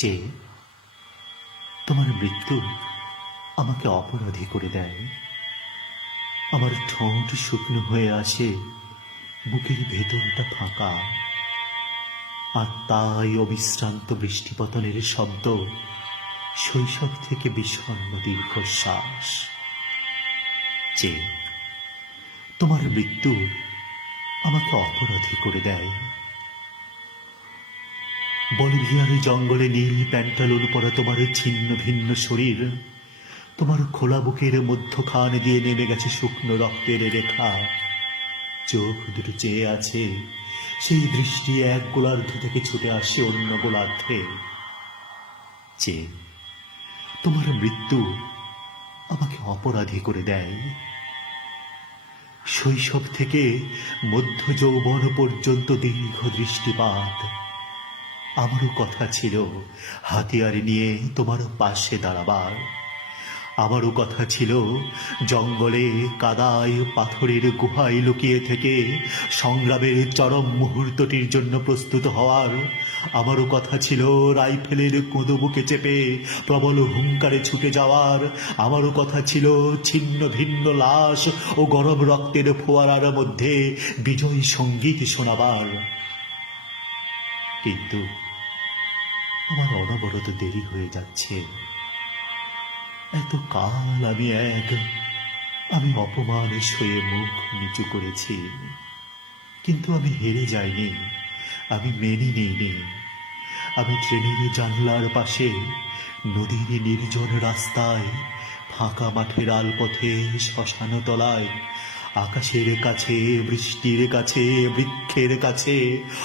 যে তোমার মৃত্যু আমাকে অপরাধী করে দেয়। আমার ঠোঁট শুকনো হয়ে আসে, বুকের ভেতরটা ফাঁকা, আর তাই অবিশ্রান্ত বৃষ্টিপতনের শব্দ, শৈশব থেকে বিষণ্ণ দীর্ঘশ্বাস। যে তোমার মৃত্যু আমাকে অপরাধী করে দেয়। বলভিয়ার জঙ্গলে নীল প্যান্টালুন পরা তোমার ছিন্ন ভিন্ন শরীর, তোমার খোলা বুকের মধ্যখান দিয়ে নেমে গেছে শুকনো রক্তের রেখা। চোখ দুটো চেয়ে আছে, সেই দৃষ্টি এক গোলার্ধ থেকে ছুটে আসে অন্য গোলার্ধে। যে তোমার মৃত্যু আমাকে অপরাধী করে দেয়। শৈশব থেকে মধ্য যৌবন পর্যন্ত দীর্ঘ দৃষ্টিপাত। আমারও কথা ছিল হাতিয়ার নিয়ে তোমার পাশে দাঁড়াবার। আমারও কথা ছিল জঙ্গলে কাদায় পাথরের গুহায় লুকিয়ে থেকে সংগ্রামের চরম মুহূর্তটির জন্য প্রস্তুত হওয়ার। আমারও কথা ছিল রাইফেলের কোঁদো বুকে চেপে প্রবল হুঙ্কারে ছুটে যাওয়ার। আমারও কথা ছিল ছিন্ন ভিন্ন লাশ ও গরম রক্তের ফোয়ারার মধ্যে বিজয় সঙ্গীত শোনাবার। কিন্তু আমার অনবরত দেরি হয়ে যাচ্ছে। এত কাল আমি অপমান সয়ে মুখ নিচু করেছি, কিন্তু আমি হেরে যাইনি, আমি মেনে নিইনি। আমি ট্রেনের জানলার পাশে, নদীর নির্জন রাস্তায়, ফাঁকা মাঠের আলপথে, শ্মশান তলায়, আকাশের কাছে, বৃষ্টির কাছে, বৃক্ষের কাছে,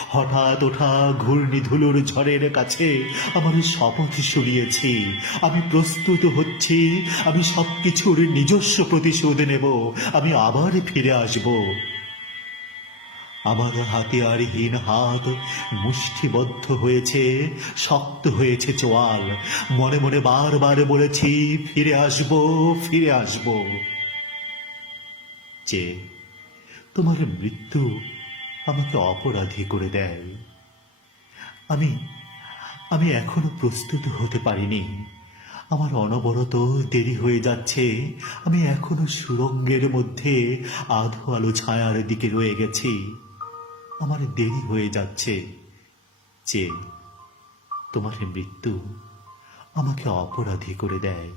হঠাৎ ওঠা ঘূর্ণিধুলোর ঝড়ের কাছে আমার শপথ শুনিয়েছি। আমি প্রস্তুত হচ্ছি, আমি সবকিছুর নিজস্ব প্রতিশোধ নেব, আমি আবার ফিরে আসব। আমার হাতিয়ারহীন হাত মুষ্টিবদ্ধ হয়েছে, শক্ত হয়েছে চোয়াল। মনে মনে বারবার বলেছি, ফিরে আসব, ফিরে আসব। যে তোমার মৃত্যু আমাকে অপরাধী করে দেয়। আমি আমি এখনো প্রস্তুত হতে পারিনি। আমার অনবরত দেরি হয়ে যাচ্ছে। আমি এখনো সুড়ঙ্গের মধ্যে আধো আলো ছায়ার দিকে রয়ে গেছি। আমার দেরি হয়ে যাচ্ছে। যে তোমার মৃত্যু আমাকে অপরাধী করে দেয়।